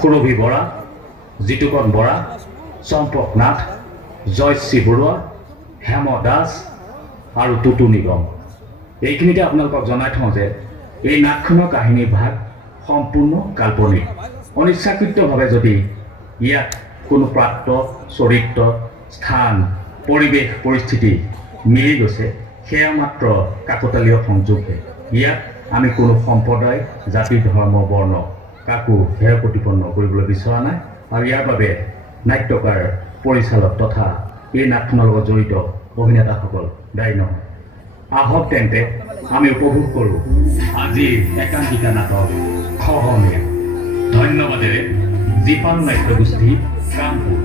সুৰভি বৰা, জিতুকন বৰা, চম্পক নাথ, জয়শ্ৰী বৰুৱা, হেম দাস আৰু টুটু নিগম। এইখিনিতে আপোনালোকক জনাই থওঁ যে এই নাটখনৰ কাহিনীৰ ভাগ সম্পূৰ্ণ কাল্পনিক। অনিচ্ছাকৃতভাৱে যদি ইয়াত কোনো পাত্ৰ, চৰিত্ৰ, স্থান, পৰিৱেশ, পৰিস্থিতি মিলি গৈছে, সেয়া মাত্ৰ কাকতালীয় সংযোগহে। ইয়াত আমি কোনো সম্প্ৰদায়, জাতি, ধৰ্ম, বৰ্ণ কাকো হেয় প্ৰতিপন্ন কৰিবলৈ বিচৰা নাই আৰু ইয়াৰ বাবে নাট্যকাৰ, পৰিচালক তথা এই নাটখনৰ লগত জড়িত অভিনেতাসকল দায়ী নহয়। আহক তেন্তে আমি উপভোগ কৰোঁ আজিৰ একাংকিকা নাটক খহনীয়া। ধন্যবাদেৰে জীপাল নাট্যগোষ্ঠী, কামপুৰ।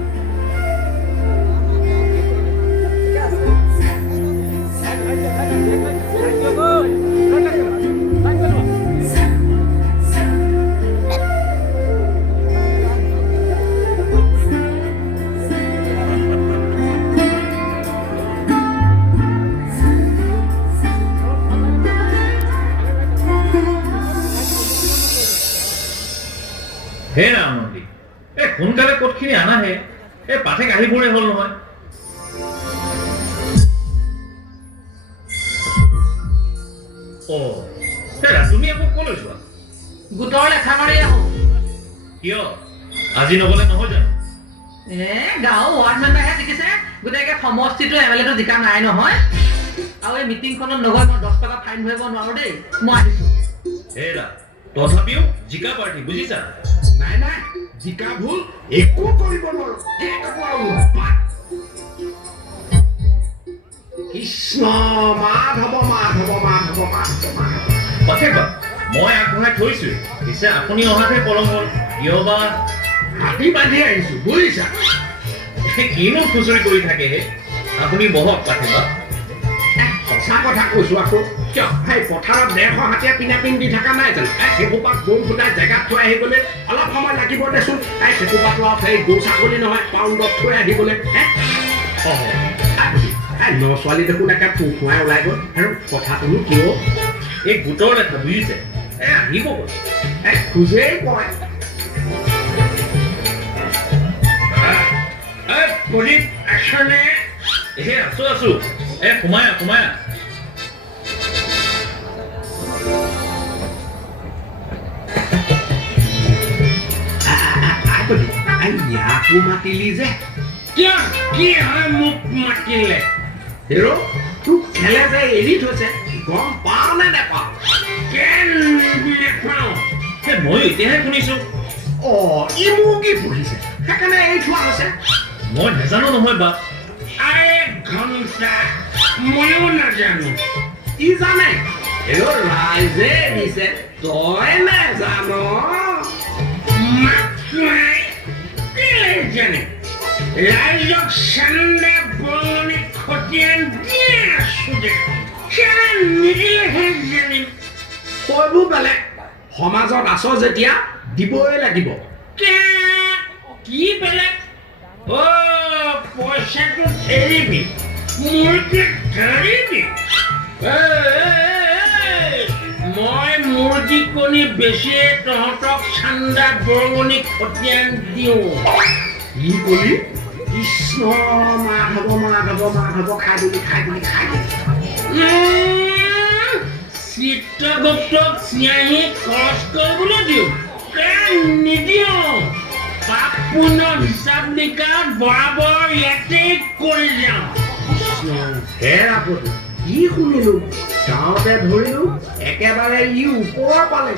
হে ৰামনন্দী, সোনকালে ক'তখিনি আনাহে, পাঠে কাঢ়িবৰে হ'ল নহয়। তুমি আকৌ ক'লৈ যোৱা? গোটৰ লেখা মাৰি আহো। কিয় আজি নগলে নহয় জানো? গাঁও ৱাৰ্ড মেম্বাৰহে জিকিছে, গোটেই সমষ্টিটো MLA জিকা নাই নহয়। আৰু এই মিটিংখনত নগৈ মই 10 টকা ফাইন ভৰিব নোৱাৰো দেই, মই আহিছো। হেৰা, তথাপিও জিকা পাৰ্টি বুজিছা? নাই নাই, জিকা ভুল একো কৰিব নোৱাৰো। কৃষ্ণ মাধৱ মাধৱ মাধৱ মাধৱ মাধৱ। পাঠেকা, মই আগবঢ়াই থৈছোৱে, পিছে আপুনি অহাতহে পলম হ'ল। কিয় বা? হাতী বান্ধি আহিছো বুজিছা। কিনো খুচৰি কৰি থাকে হে? আপুনি বহক পাঠেকা। সঁচা কথা কৈছো আকৌ। কিয় সেই পথাৰত 150 হাতীয়ে পিনা পিন্ধি থকা নাই জানো? সেইসোপাক বন ফুটাই জেগাত থৈ আহিবলৈ অলপ সময় লাগিব দেচোন। সেইসোপাটো আৰু সেই গৰু ছাগলী নহয়, পাউণ্ডত থৈ আহিবলৈ। ন ছোৱালী দেখোন একে ফুঁফুৱাই ওলাই গ'ল। আৰু কথাটোনো কিয়? এই গোটৰ লেখা বুজিছে, আহিব খোজেই কয়। প্ৰদীপ আছনে? আছো আছো। সোমায়া সোমায়া। ইয়াকো মাতিলি যে কিয়? কি হয় মোক মাতিলে? হেৰ' তোক খেলে যে এৰি থৈছে, গম পাৱ নে নেপাৱ? নেপাওঁ। মই এতিয়াহে শুনিছো। ই মুৰ্গী পুহিছে, সেইকাৰণে এৰি থোৱা হৈছে। মই নাজানো নহয় বা। ঘণ্টা ময়ো নাজানো। ই জানে, ৰাইজে দিছে, তই নাজান। জানে ৰাইজক চান্দা বৰণি খতিয়ান দিয়ে আছো দেখোন। নিদিলেহে জানিম। সৈবোৰ বেলেগ, সমাজত আছ যেতিয়া দিবই লাগিব। কি বেলেগ? পইচাটো এৰিবি, মুৰ্গী ধৰিবি। মই মুৰ্গী কণী বেছিয়ে তহঁতক চান্দা বৰঙণি খতিয়ান দিওঁ। কি কলি? কৃষ্ণ মাধৱ মাধৱ মাধৱ। খাই বুলি খাই বুলি খাই বুলি। চিত্ৰগুপ্তক চিঞাহী খৰচ কৰিবলৈ দিওঁ, নিদিওঁ। পাপ পুণ্যৰ হিচাপ নিকাচ বৰাবৰ ইয়াতেই কৰি যাওঁ। কৃষ্ণ হেৰা প্ৰভু, কি শুনিলো? গাঁৱতে ধৰিলো, একেবাৰে ই ওপৰ পালে।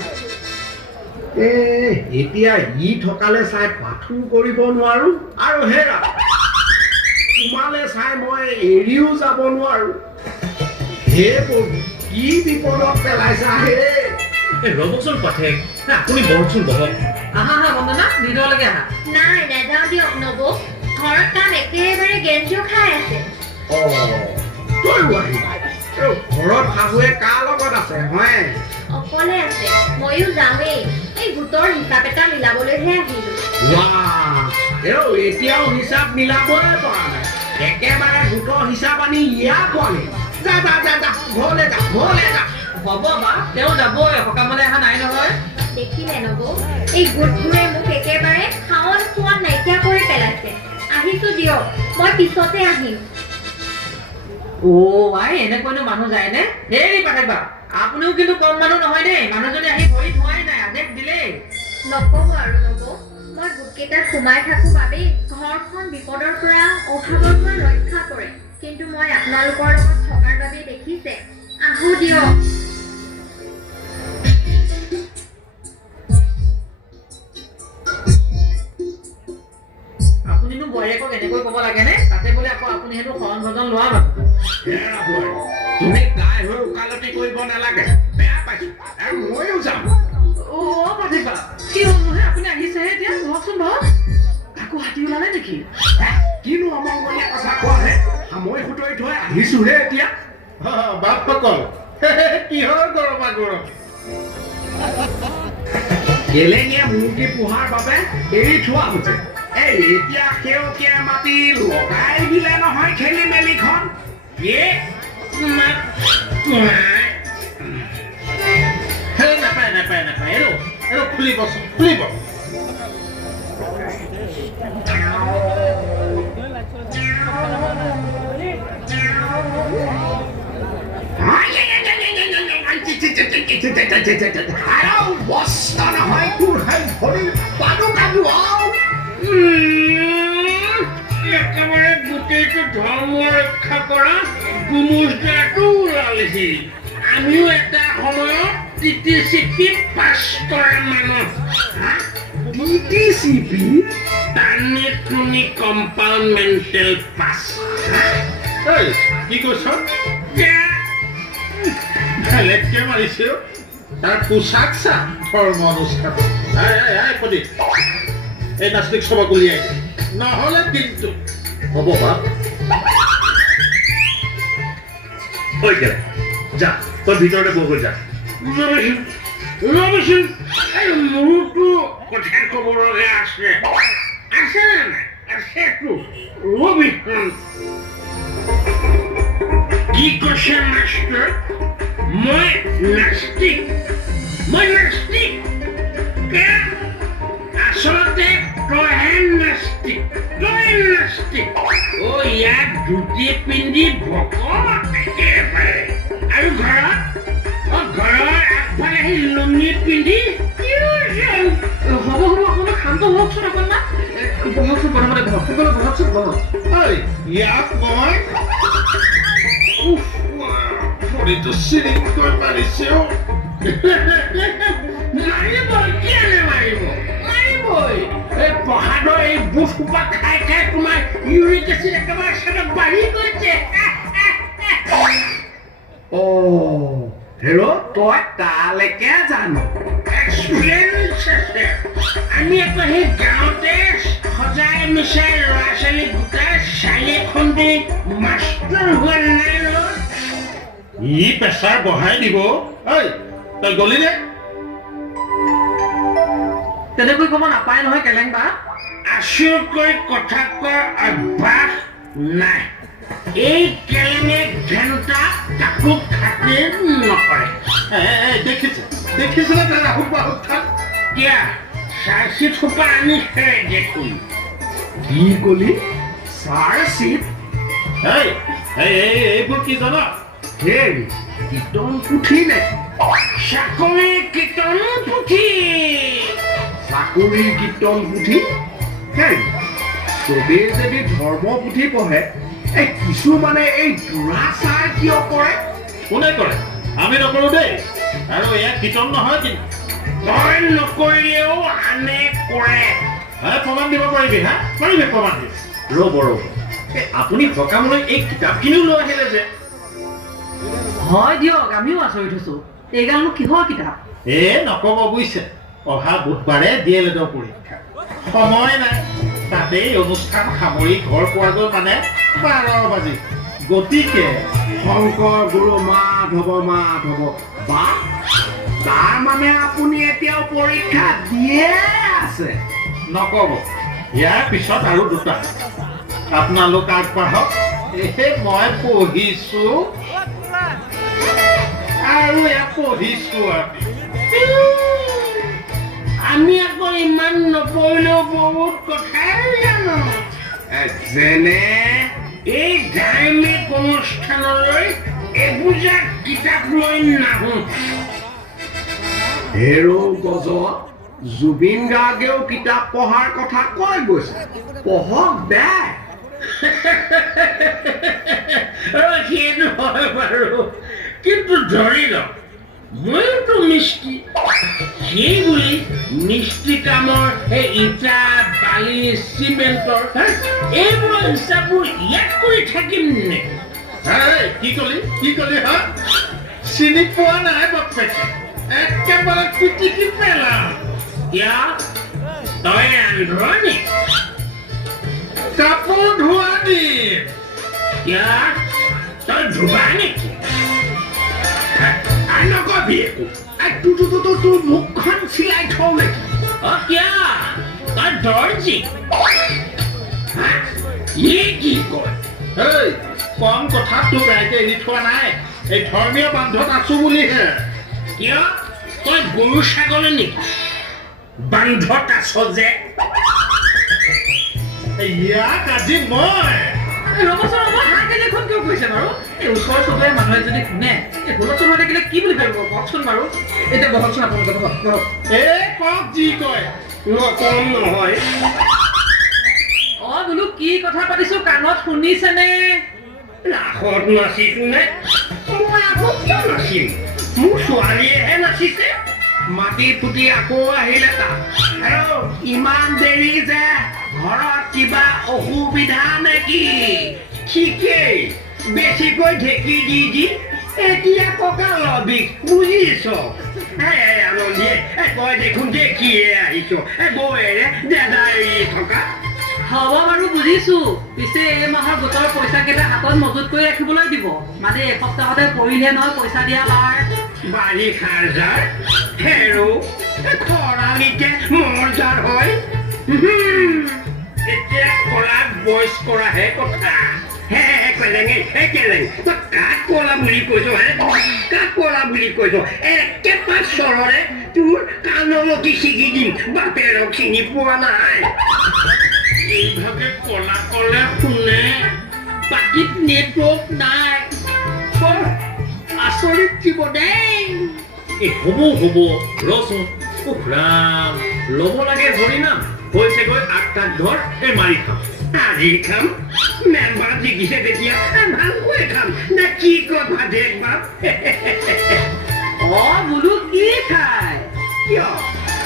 এতিয়া ই থকালে চাই পাঠো কৰিব নোৱাৰো, আৰু হেৰা তোমালে চাই মই এৰিও যাব নোৱাৰো। হে প্ৰভু, কি বিপদত পেলাইছা হে? ৰবচোন পাঠেক, আপুনি বহকচোন বহক। আহা বন্দনা, নিদলৈকে আহা। নাই নাযাওঁ দিয়ক নব, ঘৰত কাম একেবাৰে গেঞ্জিও খাই আছে। তইও আহিবা। ঘৰত শাহুৱে কাৰ লগত আছে? হয় অকলে আছে, ময়ো যামেই। এই গোটৰ হিচাপ এটা মিলাবলৈহে আহিলো। এতিয়াও হিচাপ মিলাবই পৰা নাই, একেবাৰে গোটৰ হিচাপ আনি ইয়াত পোৱালি। যা যা যা যা, ঘৰলে যা ঘৰলে যা। হ'ব বা, তেওঁ যাবই, সকামলৈ অহা নাই নহয়। দেখিলে নব, এই গোটবোৰে মোক একেবাৰে পিছতে আহিম। আই এনেকৈনো মানুহ যায়নে? হেৰি পাঠক বা আপুনিও কিন্তু কম মানুহ নহয় দেই। মানুহজনী আহি ভৰি ধোৱাই নাই, আদেশ দিলেই। নক'ব আৰু নব, মই গোটকেইটাত সোমাই থাকোঁ বাবেই ঘৰখন বিপদৰ পৰা অভাৱৰ পৰা ৰক্ষা কৰে। কিন্তু মই আপোনালোকৰ লগত থকাৰ বাবেই দেখিছে। আহোঁ দিয়ক। আপুনিনো বোৱাৰীয়েকক এনেকৈ ক'ব লাগেনে? তাতে বোলে আকৌ আপুনি সেইটো শৰণ ভজন লোৱা মানুহ। হেৰা বোৱাৰী, তুমি গাই হৈ ওকালতি কৰিব নালাগে, বেয়া পাইছো আৰু ময়ো যাম। পাঠক বা কি হ'লহে? আপুনি আহিছেহে এতিয়া, বহকচোন বহক। আকৌ হাতী ওলালে নেকি? কিনো অমংগলীয়া কথা কোৱা হে? সামৰি সুতৰি থৈ আহিছোহে এতিয়া। বাপসকল কিহৰ গৰমা গৰম? কেলেঙে মুৰ্গী পোহাৰ বাবে এৰি থোৱা হৈছে। এই এতিয়া সেউকীয়া মাটি লগাই দিলে নহয় খেলি মেলিখন। নাপায় এইটো খুলিবচোন, খুলিব। আৰু বস্ত নহয় তোৰ সেই ভৰি পাদু কাদু একেবাৰে গোটেইটো ধৰ্ম ৰক্ষা কৰা গুমুজদাৰটো ওলালেহি। আমিও এটা সময়ত টিটি চিটি পাছ কৰা মানুহ। টানি কম্পাউণ্ডমেণ্টেল পাছ। কি কৈছ? বেলেগকে মাৰিছে তাৰ পোচাক চা, ধৰ্ম অনুষ্ঠান। প্ৰদীপ, এই নাস্তিক সভাক উলিয়াই দে, নহ'লে কিন্তু হ'ব বাপ। যা তই ভিতৰতে বহগৈ যা। ৰ'বচোন, এই মোৰোতো কথা ক'বলগীয়া আছে। আছে নে নাই? আছেতো। ৰবিচোন। কি কৈছে মাষ্টৰ? মই নাস্তিক। আচলতে তইহে নাস্তিক। ইয়াত ধুতি পিন্ধি ভকত একেবাৰে। আৰু ঘৰৰ আগফালে আহি লুঙি পিন্ধি হ'ব অকণমান শান্ত হওকচোন অকণমান। বহকচোন প্ৰথমতে বহক। সকলো বহকচোন বহক। ইয়াত মই ভৰিটো চিৰিংকৈ মাৰিছে। মাৰিবই, কেলে মাৰিবই। এই প্ৰসাদৰ এই বুট সোপা খাই তোমাৰ ইউৰিক এচিড একেবাৰে চাগে বাঢ়ি গৈছে। হেৰ তই তালৈকে জানো? এক্সপিৰিয়েঞ্চ আছে। আমি আকৌ সেই গাঁৱতে সজাই মিছাই ল'ৰা ছোৱালী গোটাই চালি খুন্দি মাষ্টৰ হোৱা নাই ৰ। ই প্ৰেছাৰ বঢ়াই দিব। তই গলি নে? তেনেকৈ ক'ব নাপায় নহয় কেলেং বা। আচুৰকৈ কথা কোৱাৰ অভ্যাস নাই। এই কেলেঙে ঘেণ্টা কাকো খাতিৰ নকৰে। দেখিছিলে তাৰ ৰাহুল বাহুল থাক। এতিয়া চাৰ্চিট সোপা আনিছে দেখোন। কি কলি? চাৰ্চিট? এইবোৰ কি জানা? হেৰি কীৰ্তন পুথি নে? চাকৰি কীৰ্তন পুথি। চাকৰিৰ কীৰ্তন পুথি? হেৰি চবেই যদি ধৰ্ম পুথি পঢ়ে, এই কিছুমানে এই দুৰাচাৰ কিয় কৰে? কোনে কৰে? আমি নকৰোঁ দেই। আৰু এয়া কীৰ্তন নহয় কিন্তু। তই নকৰিলেও আনে কৰে। প্ৰমাণ দিব পাৰিবি? পাৰিবি প্ৰমাণ দিব। ৰ'ব আপুনি সকামলৈ এই কিতাপখিনিও লৈ আহিলে যে। হয় দিয়ক, আমিও আচৰিত হৈছোঁ। এইগালনো কিহৰ কিতাপ? নক'ব বুজিছে, অহা বুধবাৰে DLEDৰ পৰীক্ষা। সময় নাই, তাতেই অনুষ্ঠান সামৰি ঘৰ পোৱাগৈ মানে 12 বাজি। গতিকে শংকৰ গুৰু মাধৱ বা তাৰ মানে আপুনি এতিয়াও পৰীক্ষা দিয়ে আছে? নক'ব, ইয়াৰ পিছত আৰু দুটা। আপোনালোক আগবাঢ়ক। মই পঢ়িছোঁ আৰু এয়া পঢ়িছোঁ। আমি আকৌ ইমান নপঢ়িলেও বহুত কথাই জানো। যেনে এই ধাৰ্মিক অনুষ্ঠানলৈ এবোজা কিতাপ লৈ নাহোঁ। হেৰৌ গজ জুবিন গাৰ্গেও কিতাপ পঢ়াৰ কথা কৈ গৈছে পঢ়ক দে সেইটো হয় বাৰু, কিন্তু ধৰি লওক ময়োতো মিস্ত্ৰী, সেই বুলি মিস্ত্ৰী কামৰ সেই ইটা বালি চিমেণ্টৰ এইবোৰৰ হিচাপবোৰ ইয়াত কৰি থাকিম নেকি? কি কলি হা চিনি পোৱা নাই বাপেকে একেবাৰে পিটিকি পেলাম কিয় তই ৰান্ধনি? কাপোৰ ধোৱা দিম কিয় তই ধুবা নেকি? নকবি একো, তোৰ মুখখন চিলাই থওঁ নেকি? কিয় তই দৰ্জী? ই কি কয়? এই কম কথা তোক ৰাইজে এৰি থোৱা নাই, এই ধৰ্মীয় বান্ধত আছো বুলিহে। কিয় তই গৰু ছাগলী নেকি বান্ধত আছ যে? ইয়াক আজি মই ৰ'বচোন ৰ'ব, হাঁহ কেনেখন কিয় কৈছে বাৰু? এই ওচৰ চুবুৰীয়া মানুহে যদি শুনে এই হুলস্থুল হৈ থাকিলে কি বুলি ভাবিব কওকচোন বাৰু। এতিয়া বহকচোন আপোনালোকে বহক। এই কওক যি কয় নকম নহয়। বোলো কি কথা পাতিছো কাণত শুনিছেনে? ৰাসত নাচিছো নে? মই আকৌ কিয় নাচিম? মোৰ ছোৱালীয়েহে নাচিছে। মাটি ফুটি আকৌ আহিলে তাত আৰু ইমান দেৰি যে ঘৰত কিবা অসুবিধা নেকি? ঠিকেই বেছিকৈ ঢেঁকি দি এতিয়া কঁকালৰ বিষ বুজিছ? আনন্দীয়ে তই দেখোন দেখিয়ে আহিছ বৌয়েৰে দেদা এৰি থকা। হ'ব বাৰু বুজিছো, পিছে এই মাহৰ গোটৰ পইচা কেইটা হাতত মজুত কৰি ৰাখিবলৈ দিব। মানে এসপ্তাহতে পৰিলে নহয় পইচা দিয়া বাৰ। বাৰিষাৰ জাৰ হেৰৌ খৰালিতে মৰ জাৰ হয়। এতিয়া কলাত বইচ কৰাহে কথা। কেলেঙে তই কাক কলা বুলি কৈছ কাক কলা বুলি কৈছ? একেবাৰে চৰৰে তোৰ কাণলকি ছিগি দিম, বাপেৰক চিনি পোৱা নাই। এইভাগে কলা কলে শুনে, পাতিত নেটৱৰ্ক নাই। আচৰিত জীৱ দেই। হ'ব ৰচোন ৰাম ল'ব লাগে ধৰি নাম হৈছেগৈ 8টা ঘৰ এই মাৰি খাম। আজি খাম মেম্বাৰ জিকিছে তেতিয়া ভালকৈ খাম নে কি কথা দেখবাম? বোলো কি খায়? কিয়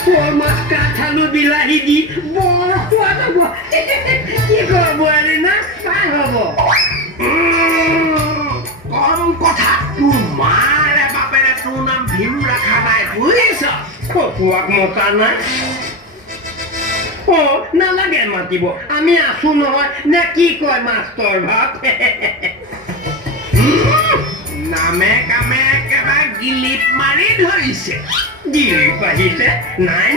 কল মাছ কাঠালু বিলাহী দি বৰ সোৱাদ হ'ব। কি কৰিব এৰি না পাই হ'ব। কম কথা তোৰ মাৰে বাপেৰে তোৰ নাম ভীম ৰখা নাই বুজিছ? খকুৱাক মতা নাই। নালাগে মাতিব, আমি আছো নহয় নে কি কয় মাষ্টৰ ভাত? নামে কামে একেবাৰে গিলিপ মাৰি ধৰিছে। গিলিপ আহিছে? নাই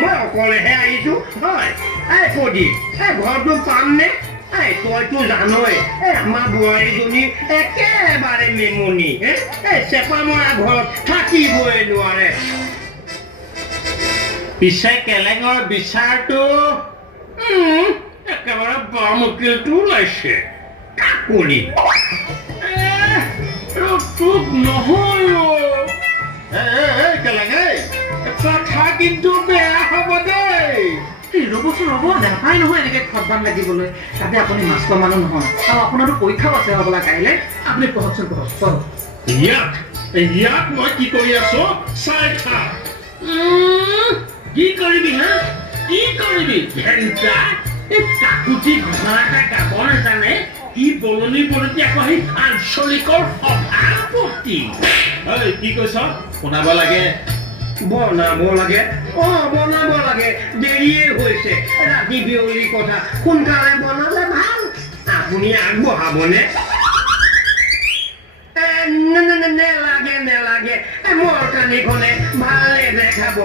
মই অকলেহে আহিছো। হয় প্ৰদীপ ঘৰটো পামনে? তইতো জানই আমাৰ বোৱাৰীজনী একেবাৰে মেমনি, চেপা মৰা ঘৰত থাকিবই নোৱাৰে। পিছে কেলেঙৰ বিচাৰটো একেবাৰে বামুকিলটো ওলাইছে। কাকলি তোক নহয় কেলেঙে কথা কিন্তু বেয়া হ'ব দেই। ৰ'বচোন ৰ'ব, নাপায় নহয় এনেকে খদবান লাগিবলৈ। তাতে আপুনি মাষ্টৰ মানুহ নহয় আৰু আপোনাৰতো পৰীক্ষাও আছে হ'বলা কাইলৈ। আপুনি পঢ়কচোন পঢ়ক। ইয়াক মই কি কৰি আছো চাই থা। কি কৰিবি হা? কি কৰিবি? ঘেণ্টা এই কাকুতি ঘটনা এটা গাব নাজানে। কি বলনি বলতি আকৌ সেই আঞ্চলিকৰ সভাপতি। কি কৈছ? শুনাব লাগে। বনাব লাগে বনাব লাগে। দেৰিয়ে হৈছে, ৰাতি বিয়লিৰ কথা সোনকালে বনালে ভাল। আপুনি আগবঢ়াবনে? নেলাগে মোৰ কানিখনে ভালে দেখাব।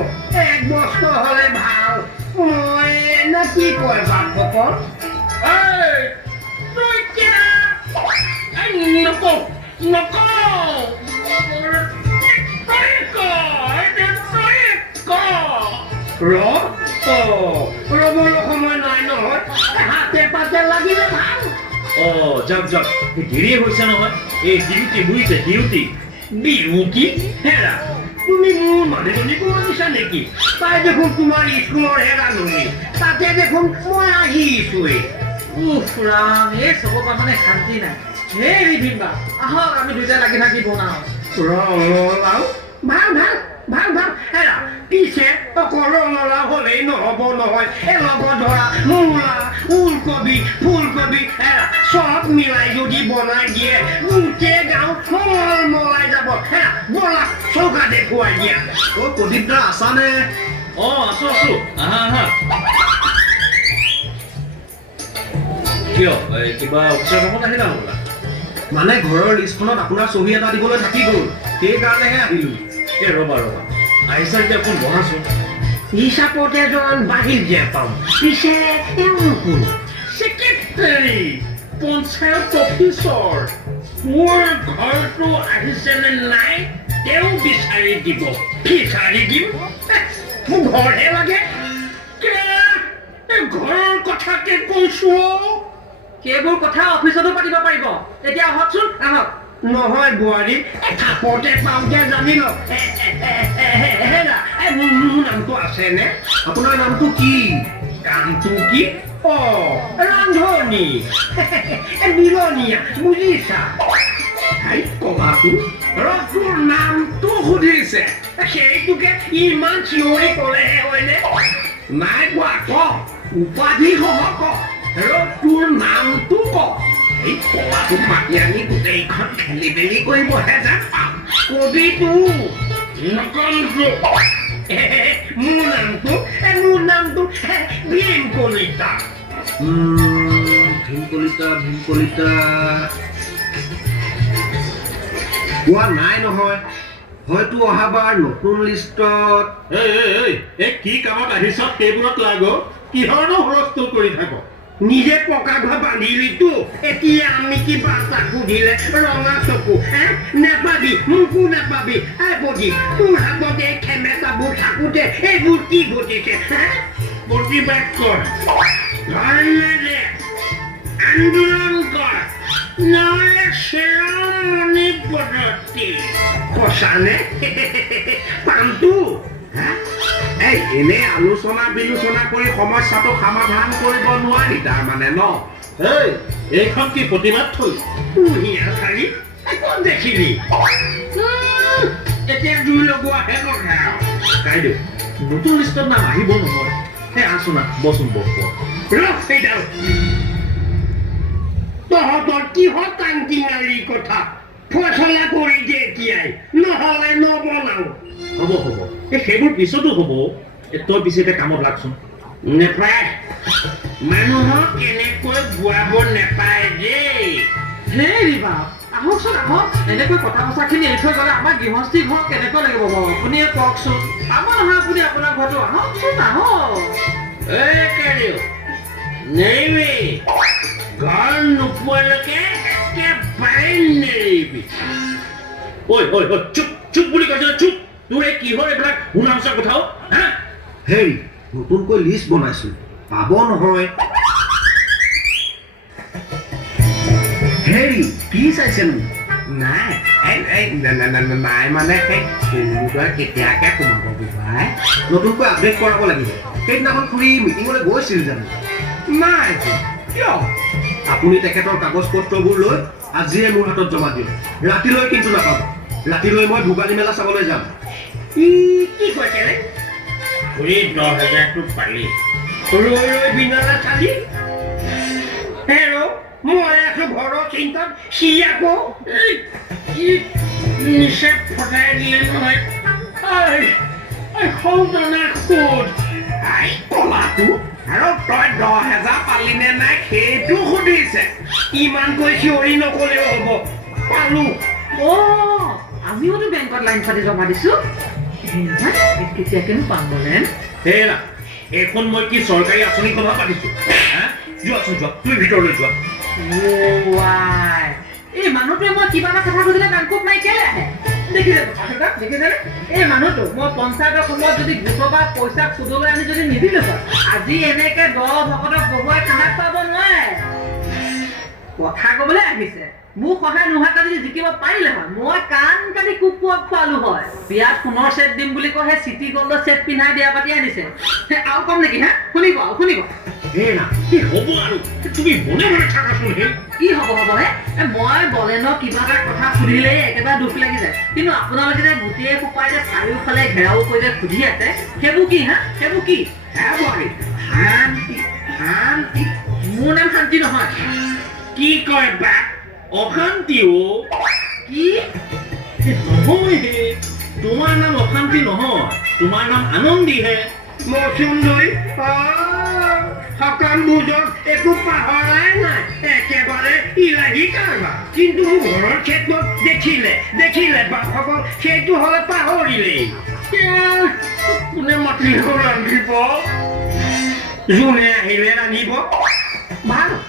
এক বস্তু হলে ভাল। মই নে কি কয় বাপসকল? ৰ'বলৈ সময় নাই নহয়, হাতে পাতে লাগিলে ভাল। যাওক যাওক দেৰিয়ে হৈছে নহয় এই ডিউটি বুজিছে ডিউটি ডিউটি হেৰা তুমি মোৰ মানুহজনীকো মাতিছা নেকি তাই দেখোন তোমাৰ স্কুলৰ হেৰাজনী তাতে দেখোন মই আহিছোৱেই উফ ৰাম এই চবৰ পৰা মানে শান্তি নাই হেই ৰিভিন বা আহক আমি দুইটা লাগি থাকি বনাওঁ ৰঙালাও ভাল ভাল ভাল ভাল হেৰা পিছে অকল ৰঙালাও হ'লেই নহ'ব নহয় লগত ধৰা মূলা ওলকবি ফুলকবি হেৰা চব মিলাই যদি বনাই দিয়ে গোটেই গাঁও মলমলাই যাব হেৰা ব'লা চৌকা দেখুৱাই দিয়া প্ৰদীপ দা আছানে আছো আহা আহা কিয় কিবা অফিচৰ কামত আহিলা হ'বলা মানে ঘৰৰ লিষ্টখনত আপোনাৰ চহী এটা দিবলৈ থাকি গ'ল সেইকাৰণেহে আহিলোঁ এই ৰ'বা আহিছা এতিয়া অকণ বহাচোন হিচাপত এজন বাহিৰ যে পাম পিছে কোন ছেক্ৰেটাৰী পঞ্চায়ত অফিচৰ মোৰ ঘৰটো আহিছেনে নাই তেওঁ বিচাৰি দিব দিম মোক ঘৰহে লাগে ঘৰৰ কথাকে কৈছো সেইবোৰ কথা অফিচতো পাতিব পাৰিব এতিয়া আহকচোন আহক নহয় বোৱাৰী থাপতে পাওঁতে জানি ল হেৰা মোৰ নামটো আছেনে আপোনাৰ নামটো কি কামটো কি ৰান্ধনী বিৰণীয়া বুজিছা কবাটো তোৰ নামটো সুধিছে সেইটোকে ইমান চিঞৰি ক'লেহে হয়নে নাই কোৱা ক উপাধি সহ ক তোৰ নামটো ক এই কলাটোক মাতি আনি গোটেইখন খেলি মেলি কৰিবহে যেন পাম কবিটো নকলটো মোৰ নামটো ভীম কলিতা ভীম কলিতা কোৱা নাই নহয় হয়তো অহাবাৰ নতুন লিষ্টত এই কি কামত আহিছ সেইবোৰত লাগ কিহৰনো হুলস্থুল কৰি থাক নিজে পকা ঘৰ বান্ধিলিতো এতিয়া আমি কিবা এটা সুধিলে ৰঙা চকু নেপাবি মোকো নেপাবি বজি তোৰ হাতত এই খেমেচাবোৰ থাকোঁতে এইবোৰ কি ঘটিছে প্ৰতিবাদ কৰ ধৰ্মেৰে আন্দোলন কৰ নহ'লে শিৰোমণি পদ্ধতি সঁচানে পামটো এই এনে আলোচনা বিলোচনা কৰি সমস্যাটো সমাধান কৰিব নোৱাৰি তাৰমানে ন এইখন কি প্ৰতিবাদ থলী খালি ক'ত দেখিলি এতিয়া জুই লগোৱাহে কথা কাইদেউ নতুন লিষ্টত নাম আহিব নহয় আছোনা বচোন সেইডাল তহঁতৰ কিহত কান্তিঙালি কথা ফচলা কৰি দে এতিয়াই নহ'লে নবনাও হ'ব সেইবোৰ পিছতো হ'ব তই পিছে এতিয়া কামত লাগচোন নেপায় মানুহক কেনেকৈ বুৱাব নেপায় দেই হেৰি বাপ আহকচোন আহক এনেকৈ কথা বচাখিনি এৰি থৈ গ'লে আমাৰ গৃহস্থী ঘৰ কেনেকৈ লাগিব বাৰু আপুনিয়ে কওকচোন পাব নহয় আপুনি আপোনাৰ ঘৰটো আহকচোন আহক নেৰিবি ঘৰ নোপোৱালৈকে একেবাৰে নেৰিবি ঐ চুপ বুলি কৈছে চুপ তোৰ এই কিহৰ এইবিলাক শুনা সঁচা কথাও হেৰি নতুনকৈ লিষ্ট বনাইছোঁ পাব নহয় হেৰি কি চাইছেনো নাই নাই মানে সেই কম্পিউটাৰ কেতিয়াকৈ সোমাব বুবাই নতুনকৈ আপডেট কৰাব লাগিব সেইদিনাখন খুৰী মিটিঙলৈ গৈছিল জানো নাই কিয় আপুনি তেখেতৰ কাগজ পত্ৰবোৰ লৈ আজিয়ে মোৰ হাতত জমা দিয়ক ৰাতিলৈ কিন্তু নাপাব ৰাতিলৈ মই ভোগালী মেলা চাবলৈ যাম কি কয় কেনে খুৰী 10,000টো পালি ৰৈ বিনালা চালি মই আছো ঘৰৰ চিন্তাত সি আকৌ নিচে ফটাই দিলে নহয় সৌজনা সুদ কলাটো আৰু তই 10,000 পালিনে নাই সেইটো সুধিছে ইমানকৈ চিঞৰি নকলেও হ'ব পালো আমিওতো বেংকত লাইন পাতি জমা দিছো কেতিয়াকেনো পাম বোলে হেৰা এইখন মই কি চৰকাৰী আঁচনিখনহে পাতিছো যোৱাচোন যোৱা তুমি ভিতৰলৈ যোৱা এই মানুহটোৱে মই কিবা এটা কথা সুধিলে বেংকত নাই কেলে আহে দেখিছে এই মানুহটো মই পঞ্চায়তৰ সময়ত যদি গোটৰ পৰা পইচা সুদলৈ আনি যদি নিদিলো আজি এনেকে 10 ভকতক বহুৱাই খানা খুৱাব নোৱাৰে কথা ক'বলৈ আহিছে মোক সহায় নোহোৱাকৈ যদি জিকিব পাৰিলে হয় মই কাণ কাটি কুকুৰক খোৱালো হয় বিয়াত সোণৰ ছেট দিম বুলি কৈ সেই চিটি গল্ডৰ ছেট পিন্ধাই বিয়া পাতি আনিছে আৰু কম নেকি হা শুনিব হেৰা কি হ'ব আৰু তুমি মনে মনে থাকাচোন হে কি হ'ব হে মই বলে ন কিবা এটা কথা সুধিলেই একেবাৰে দুখ লাগি যায় কিন্তু আপোনালোকে যে গোটেই সোপাই যে চাৰিওফালে ঘেৰাও কৰি যে সুধি আছে সেইবোৰ কি হা সেইবোৰ কি শান্তি শান্তি মোৰ নাম শান্তি নহয় কি কয় বা অশান্তি কি নহয় হে তোমাৰ নাম অশান্তি নহয় তোমাৰ নাম আনন্দীহে মচুন্দৰী সকাম বুজত একো পাহৰাই নাই একেবাৰে ইলাহী কাৰবাৰ কিন্তু মোৰ ঘৰৰ ক্ষেত্ৰত দেখিলে বাপসকল সেইটো হ'লে পাহৰিলেই কোনে মাতিলে ৰান্ধিব যোনে আহিলে ৰান্ধিব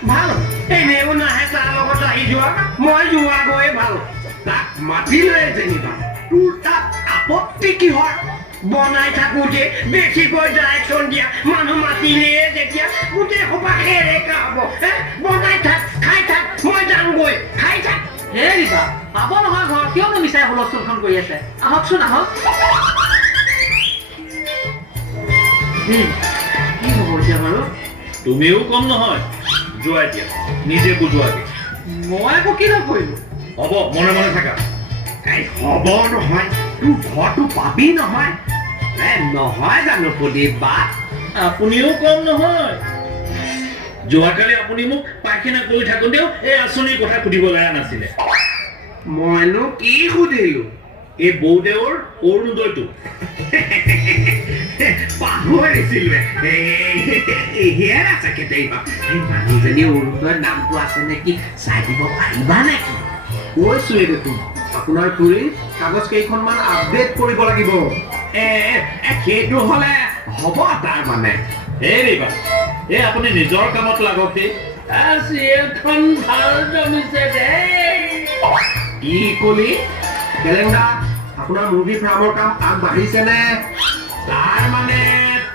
ভাল এনেও নাহে তাৰ লগত আহি যোৱা মই যোৱা গৈয়ে ভাল তাক মাতিলে যেনিবা তোৰ তাত আপত্তি কিহৰ বনাই থাকোঁতে বেছিকৈ ডাইৰেকশ্যন দিয়া মানুহ মাতিলে যেতিয়া গোটেই সোপা সেৰেকা হ'ব বনাই থাক খাই থাক মই যামগৈ খাই থাক হেৰিবা পাব নহয় ঘৰ কিয়নো মিছাই হুলস্থুলখন কৰি আছে আহকচোন আহক কি হ'ব এতিয়া বাৰু তুমিও কম নহয় যোৱা এতিয়া নিজে বুজোৱাগে মই একো কি নকৰিলোঁ হ'ব মনে মনে থাকা হ'ব নহয় তোৰ ঘৰটো পাবি নহয় নহয় জানো প্ৰদীপ বা আপুনিও কম নহয় যোৱাকালি আপুনি মোক পায়খানা কৰি থাকোঁতেও এই আঁচনিৰ কথা সুধিব লগা নাছিলে মইনো কি সুধিলো এই বৌদেউৰ অৰুণোদয়টো পাহৰিছিলোৱে হেৰ আছে কেতিয়াবা এই মানুহজনী অৰুণোদয়ৰ নামটো আছে নেকি চাই দিব পাৰিবা নেকি কৈছোৱে দেখোন আপোনাৰ খুৰী কাগজ কেইখনমান আপডেট কৰিব লাগিব সেইটো হ'লে হ'ব তাৰমানে হেৰিবা এই আপুনি নিজৰ কামত লাগক দেই চিৰিয়েলখন ভাল জমিছে দেই কি কলি কেলেংদা আপোনাৰ মুৰ্গী ফাৰ্মৰ কাম আগবাঢ়িছেনে তাৰ মানে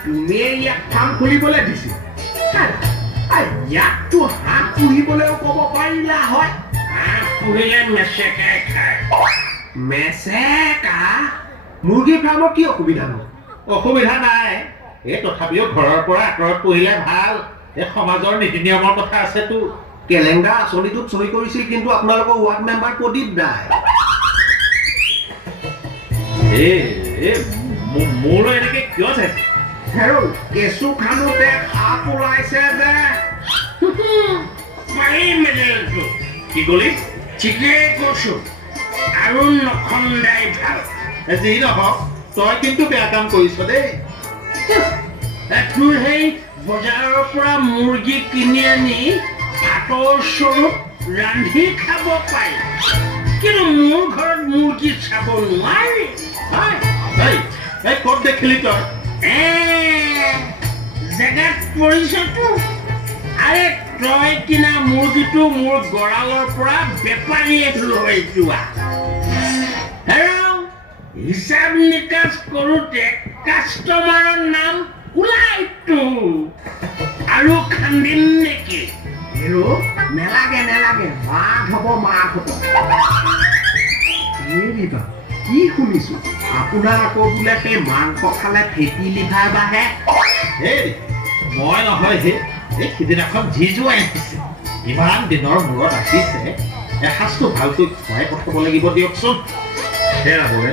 তুমিয়ে ইয়াক ফাৰ্ম খুলিবলৈ দিছিল ইয়াকতো হাঁহ পুহিবলৈও ক'ব পাৰিলা হয় হাঁহ পুহিলে মেচেকাই খায় মেচেকা মুৰ্গী ফাৰ্মৰ কি অসুবিধা নো অসুবিধা নাই এই তথাপিও ঘৰৰ পৰা আঁতৰত পঢ়িলে ভাল এই সমাজৰ নীতি নিয়মৰ কথা আছেতো কেলেংদা আঁচনিটোত চহী কৰিছিল কিন্তু আপোনালোকৰ ৱাৰ্ড মেম্বাৰ প্ৰদীপ দাই মোৰ এনেকে কিয় চাইছে হেৰ কেঁচু খান্দোতে সাপ ওলাইছে যে কি কলি ঠিকেই কৈছো আৰু নখন্দাই ভাল যি নহওক তই কিন্তু বেয়া কাম কৰিছ দেই তোৰ সেই বজাৰৰ পৰা মুৰ্গী কিনি আনি ভাতৰ স্বৰূপ ৰান্ধি খাব পাৰি কিন্তু মোৰ ঘৰত মুৰ্গী চাব নোৱাৰি এই ক'ত দেখিলি তই জেগাত পৰিছতো আৰে তই কিনা মুৰ্গীটো মোৰ গঁৰালৰ পৰা বেপাৰীয়ে লৈ যোৱা হিচাপ নিকাচ কৰোঁতে কাষ্টমাৰৰ নাম ওলাইতো আৰু খান্দিম নেকি হেৰ নেলাগে মাঘ হ'ব হেৰিবা কি শুনিছো আপোনাৰ আকৌ বোলে সেই মাংস খালে ফেটি লিভাৰ বাঢ়ে হেই মই নহয় হে এই সিদিনাখন জি জোৱাই আহিছে ইমান দিনৰ মূৰত আহিছে এসাঁজটো ভালকৈ খুৱাই পঠাব লাগিব দিয়কচোন হেৰা বৰে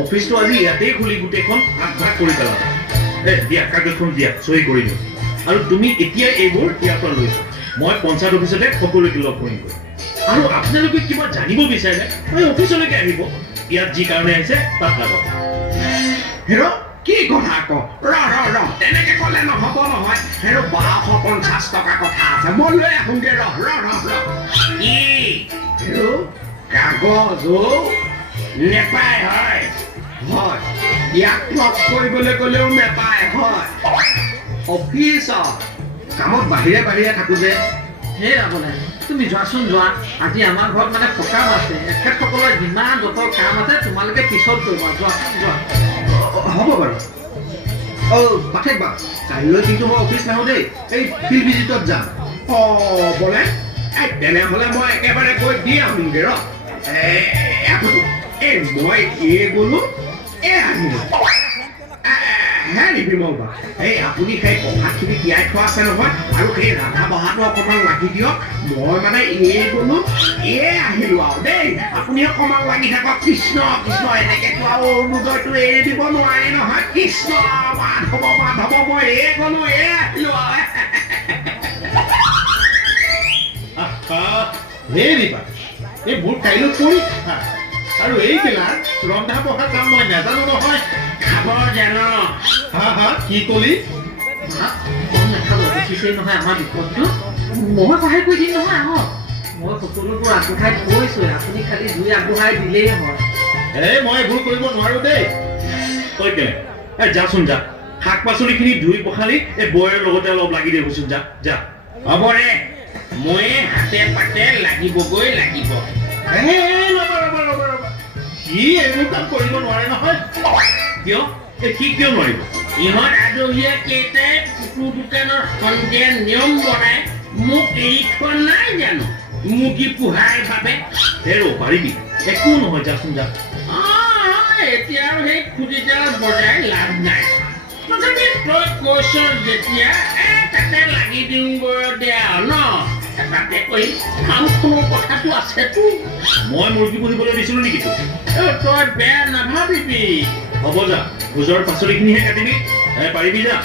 অফিচটো আজি ইয়াতেই খুলি গোটেইখন আগভাগ কৰি পেলাব দিয়া কাগজখন দিয়া চহী কৰি দিওঁ আৰু তুমি এতিয়া এইবোৰ ইয়াৰ পৰা লৈ যোৱা মই পঞ্চায়ত অফিচতে সকলোকে লগ কৰিম আৰু আপোনালোকে কিবা জানিব বিচাৰে মই অফিচলৈকে আহিব ইয়াত যি কাৰণে আহিছে তাত লাগক হেৰ কি কথা আকৌ ৰ তেনেকে ক'লে নহ'ব নহয় হেৰ 1250 টকা কথা আছে মই লৈ আহোঁগে ৰ কি হেৰ কাগজ নেপায় হয় ইয়াক লগ কৰিবলৈ গ'লেও নেপায় হয় অফিচত কামত বাহিৰে থাকো যে হে ৰাবনে তুমি যোৱাচোন যোৱা আজি আমাৰ ঘৰত মানে সকাম আছে এখেতসকলৰ যিমান যত কাম আছে তোমালোকে পিছত কৰিবা যোৱা হ'ব বাৰু পাঠেক বা কাইলৈ কিন্তু মই অফিচ নাহোঁ দেই এই ফিল্ড ভিজিটত যাম বোলে তেনেহ'লে মই একেবাৰে গৈ দি আহোঁগৈ ৰ মই গ'লো আহিলোঁ হেৰি বিমল বা এই আপুনি সেই প্ৰসাদখিনি তিয়াই থোৱা আছে নহয় আৰু সেই ৰাধা বহাটো অকণমান লাগি দিয়ক মই মানে গ'লো আহিলোঁ আৰু দেই আপুনি অকণমান লাগি থাকক কৃষ্ণ কৃষ্ণ এনেকৈতো আৰু অৰুণোদয়টো এৰি দিব নোৱাৰি নহয় কৃষ্ণ মাধৱ মাধৱ মই গ'লো আহিলোঁ হে ৰিবা এই মোৰ কাইলৈ পৰীক্ষা আৰু এইবিলাক ৰন্ধা বঢ়া কাম মই নাজানো নহয় খাব জানো হা কি কলি দেখিছেই নহয় আমাৰ বিপদটো মই সহায় কৰি দিম নহয় আহক মই সকলোবোৰ আগবঢ়াই থৈছোঁ আপুনি খালি জুই আগবঢ়াই দিলেই হয় মই এইবোৰ কৰিব নোৱাৰো দেই তই কেনে যাচোন যা শাক পাচলিখিনি ধুই পখালি এই বৌৰ লগতে অলপ লাগি দিবচোন যা যা হ'ব দে মই হাতে পাতে লাগিবগৈ লাগিব সি এইবোৰ কাম কৰিব নোৱাৰে নহয় কিয় সি কিয় নোৱাৰিব ইহঁত আদহীয়া কেইটাই কুকুৰ দোকানৰ সন্ধিয়া নিয়ম বনাই মোক এৰি থোৱা নাই জানো মুৰ্গী পোহাৰ বাবে পাৰিবি একো নহয় যাচোন যা এতিয়া আৰু সেই খুটিডাল বজাই লাভ নাই তথাপি তই কৈছ যেতিয়া তাতে লাগি দিম দে আৰু ন তাতে কৈ কামখনৰ কথাটো আছেতো মই মুৰ্গী পুহিবলৈ দিছিলোঁ নেকি তোক তই বেয়া নাভাবিবি হ'ব যা ভোজৰ পাচলিখিনিহে কাটিবি পাৰিবি যা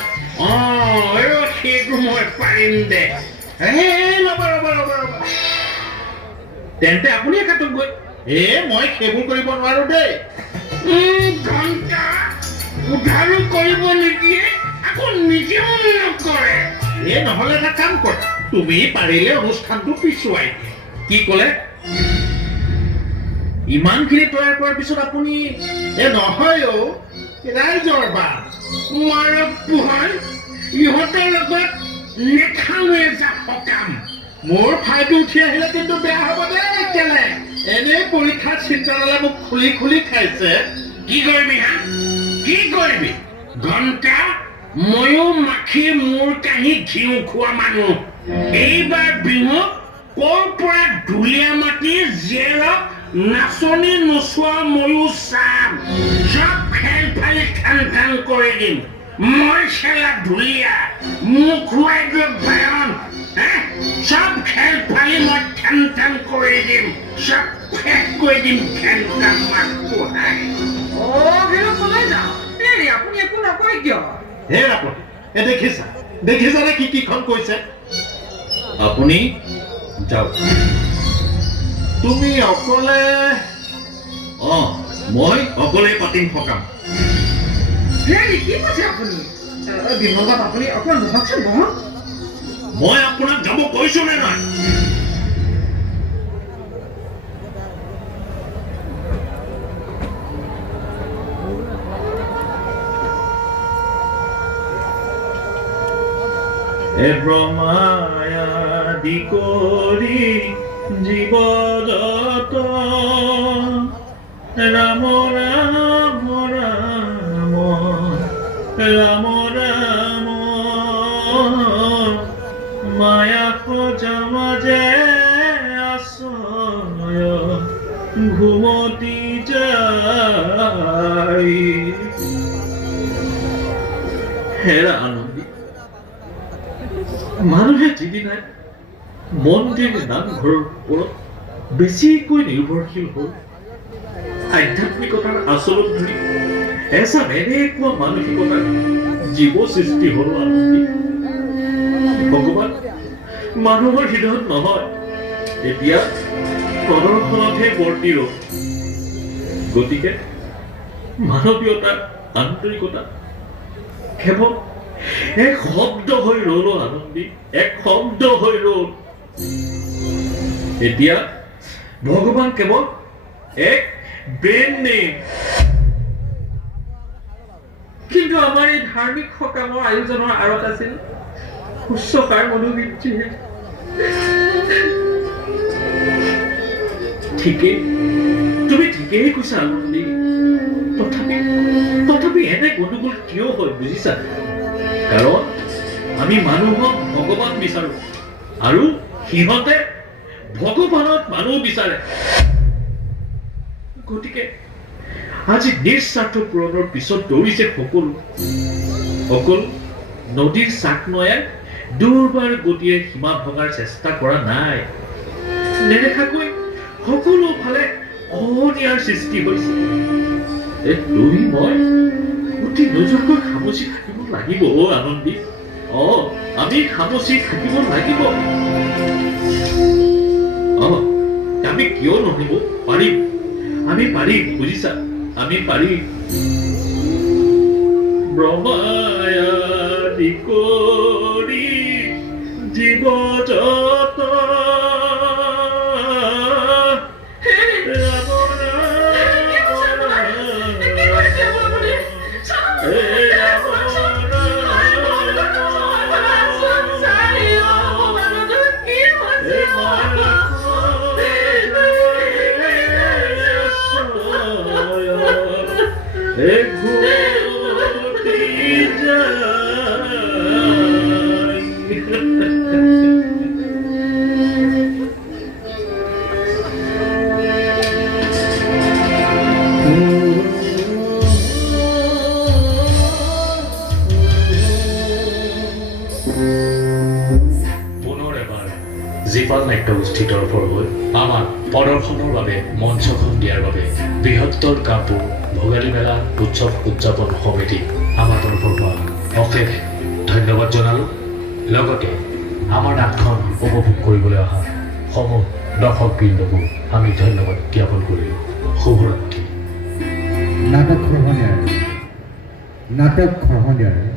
সেইটো মই পাৰিম দে তেন্তে আপুনিয়ে কাটকগৈ মই সেইবোৰ কৰিব নোৱাৰো দেই ঘণ্টা উদ্ধাৰো কৰিব নিদিয়ে আকৌ নিজেও নকৰে নহ'লে এটা কাম কৰ তুমি পাৰিলে অনুষ্ঠানটো পিছুৱাই কি ক'লে ইমানখিনি তৈয়াৰ কৰাৰ পিছত আপুনি নহয় ৰাইজৰ বান মাৰক পোহাৰ ইহঁতৰ লগত নেখাওঁৱে যা সকাম মোৰ ফাইটো উঠি আহিলে কিন্তু বেয়া হ'ব দেই কেলে এনেই পৰীক্ষাত চিন্তাডালে মোক খুলি খুলি খাইছে কি কৰিবি হা কি কৰিবি ঘণ্টা ময়ো মাখি মোৰ কাহি ঘিউ খোৱা মানুহ এইবাৰ বিহু ক'ৰ পৰা ঢুলীয়া মাটি জেৰক নাচনি নচোৱা ময়ো চাম চব খেল ফালি ঠান ঠান কৰি দিম মই খেলা ঢুলীয়া মোক খুৱাই দিয়ক বায়ন চব খেল ফালি মই ঠান ঠান কৰি দিম চব শেষ কৰি দিম ঘেণ্টা মাত পোহাই কলৈ যাওঁ আপুনি একো নকয় কিয় দেখিছানে কিখন কৈছে আপুনি যাওক তুমি অকলে মই অকলেই পাতিম সকাম কি কৈছে আপুনি বিমল বাপ আপুনি অকণমান বহকচোন বহক মই আপোনাক যাব কৈছো নে নাই ব্ৰহ্মায়াদি কৰি জীৱদত ৰাম ৰাম ৰাম ৰাম ৰাম মায়া খোজা মাজে আশ্ৰয় ঘুমতি যায় হেৰা আনন্দী মানুহে যিদিনাই মন্দিৰ নামঘৰৰ ওপৰত বেছিকৈ নিৰ্ভৰশীল হ'ল আধ্যাত্মিকতাৰ আচলত ধৰি এচাম এনেকুৱা মানসিকতাৰ জীৱ সৃষ্টি হ'ল আনন্দী ভগৱান মানুহৰ হৃদয়ত নহয় এতিয়া প্ৰদৰ্শনতহে বৰ্তি ৰ'ল গতিকে মানৱীয়তা আন্তৰিকতা কেৱল এক শব্দ হৈ ৰ'ল আনন্দী এক শব্দ হৈ ৰ'ল এতিয়া ভগৱান কেৱল এক ব্ৰেণ্ড নেম কিন্তু আমাৰ এই ধাৰ্মিক সকামৰ আয়োজনৰ আঁৰত আছিল উচ্চতাৰ মনোবৃত্তিহে ঠিকেই তুমি ঠিকেই কৈছা আনন্দী তথাপি এনে গণ্ডগোল কিয় হয় বুজিছা কাৰণ আমি মানুহক ভগৱান বিচাৰো আৰু সিহঁতে ভগৱানত মানুহ বিচাৰে গতিকে আজি নিস্বাৰ্থ পূৰণৰ পিছত দৌৰিছে সকলো নদীৰ চাক নয়াই দুৰ্বাৰ গতিয়ে সীমা ভঙাৰ চেষ্টা কৰা নাই নেদেখাকৈ সকলো ফালে অনিয়াৰ সৃষ্টি হৈছে তুমি মই অতি নজৰকৈ খামচি থাকিব লাগিব আনন্দী আমি খামচি থাকিব লাগিব আমি কিয় নহব পাৰিম আমি পাৰিম বুজিছা আমি পাৰিম ব্ৰহ্মায়াদি কৰি জীৱ জগত জীপাল নাট্যগোষ্ঠীৰ তৰফৰ হৈ আমাক প্ৰদৰ্শনৰ বাবে মঞ্চখন দিয়াৰ বাবে বৃহত্তৰ কামপুৰ ভোগালী মেলা উৎসৱ উদযাপন সমিতি আমাৰ তৰফৰ পৰা অশেষ ধন্যবাদ জনালোঁ লগতে আমাৰ নাটখন উপভোগ কৰিবলৈ অহা সমূহ দৰ্শকবৃন্দকো আমি ধন্যবাদ জ্ঞাপন কৰিলোঁ শুভৰাত্ৰি নাটক খহনীয়াৰ